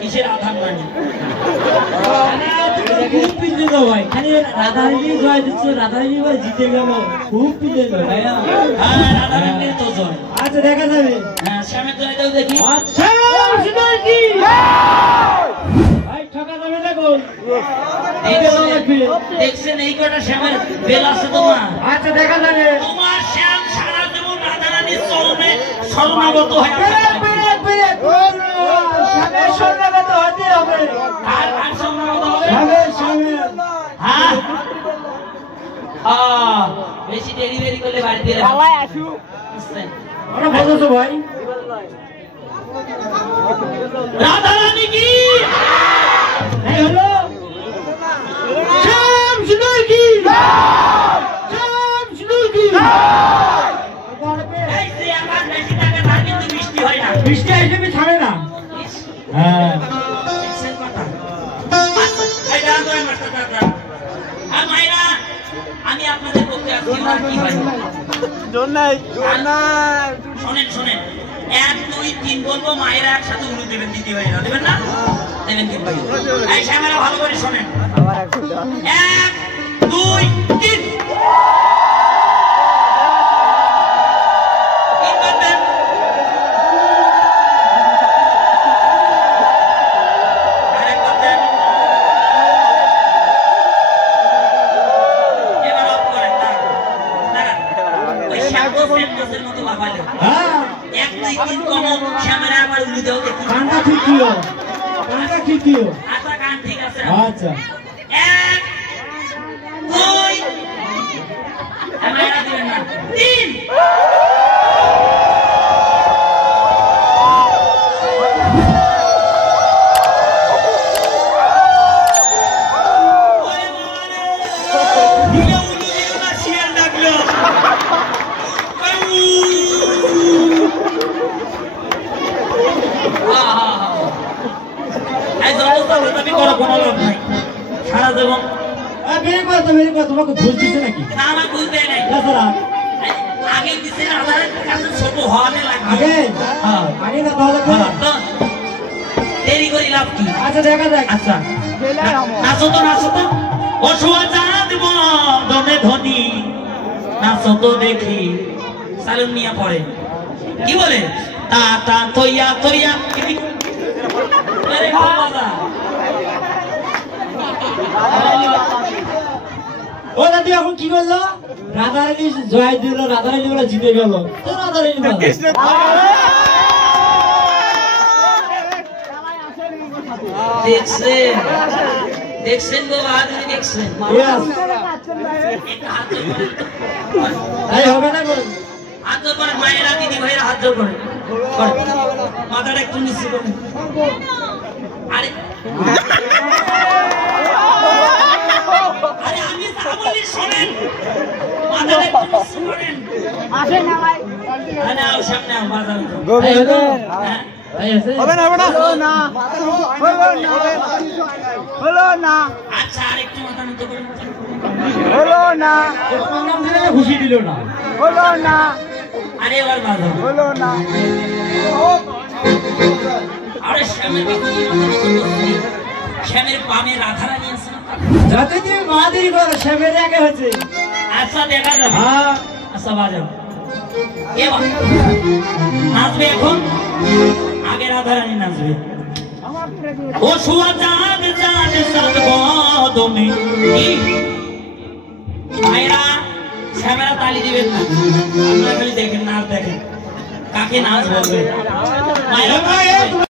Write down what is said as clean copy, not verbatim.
কিসের আধার মানে খুব পিছনে তো ভাই খালি রাধারানী জয় দিচ্ছ রাধারানী ভাই জিতে গেল খুব পিছনে তো ভাইয়া হ্যাঁ রাধারানী তো জয় আচ্ছা দেখা যাবে হ্যাঁ শ্যামের জয় দাও দেখি আচ্ছা সুন্দর কি ভাই ঠকা যাবে না গোল দেখছেন এই কটা শ্যামের বেল আছে তোমার আচ্ছা দেখা যাবে তোমার শ্যাম সারা জীবন রাধারানীর চরণে শরণাগত হয়ে শ্যামের শরণাগত হতে হবে আর শরণাগত হবে শ্যামের হ্যাঁ বেশি ডেলিভারি করলে বাড়ি দিয়ে ভাই আসু ওরা বলছো ভাই রাধারানী কি এই হলো শ্যাম সুন্দর কি শ্যাম সুন্দর কি এই যে আমার বেশি টাকা না কিন্তু বৃষ্টি হয় না বৃষ্টি হিসেবে ছাড়ে না হ্যাঁ এক্সেল কথা এই দাঁড়ান তো মাস্টার দাদা আর মাইরা আমি আপনাদের পক্ষে আছি না কি ভাই জোর নাই শুনেন শুনেন 1 2 3 বলবো মায়েরা একসাথে উলু দেবেন দিদি ভাইরা দেবেন না দেবেন দিদি ভাই এই ক্যামেরা ভালো করে শুনেন 1 2 3 আচ্ছা তোমাকে ঘুষ দিছে নাকি না আমার ঘুষ দেয় নাই আগে দিছে আধারের কাছে ছোট হওয়ানে লাগে আগে হ্যাঁ আগে না তাহলে দেরি করি লাভ কি আচ্ছা দেখা যাক আচ্ছা নাচো তো অসুয়া চাঁদ দনে ধনী নাচো তো দেখি সালুন মিয়া পড়ে কি বলে তা তা তইয়া তইয়া আরে বাবা ও দাদি এখন কি করলো রাধারানী জয় দিল রাধারানী বলে জিতে গেল তো রাধারানী দেখছেন দেখছেন গো বাহাদুরি দেখছেন হবে না হাত জোর করেন মায়েরা দিদি ভাইরা হাত জোর করেন মাথাটা একটু নিচু করেন আরে আরে আমি যা বলি শুনেন মাথাটা একটু নিচু করেন আসেন না ভাই আরে আও সামনে আও বাজার হবে না হলো না আচ্ছা আরেকটু মাথা নিচু করেন হলো না নাম দিলে খুশি দিল না হলো না আরে এবার বাজাও হলো না আরে শ্যামের শ্যামের পামে রাধারানী আছে না যাতে তুমি মাদেরই করো শ্যামের আগে হচ্ছে আচ্ছা দেখা যাবে হ্যাঁ আচ্ছা বাজাও এবার নাচবে এখন আগে রাধারানী নাচবে ও সুয়া চাঁদ চাঁদ সাত বদনে ভাইরা শ্যামেরা তালি দিবেন না আপনারা খালি দেখেন নাচ দেখেন কাকে নাচ বলবে মায়েরা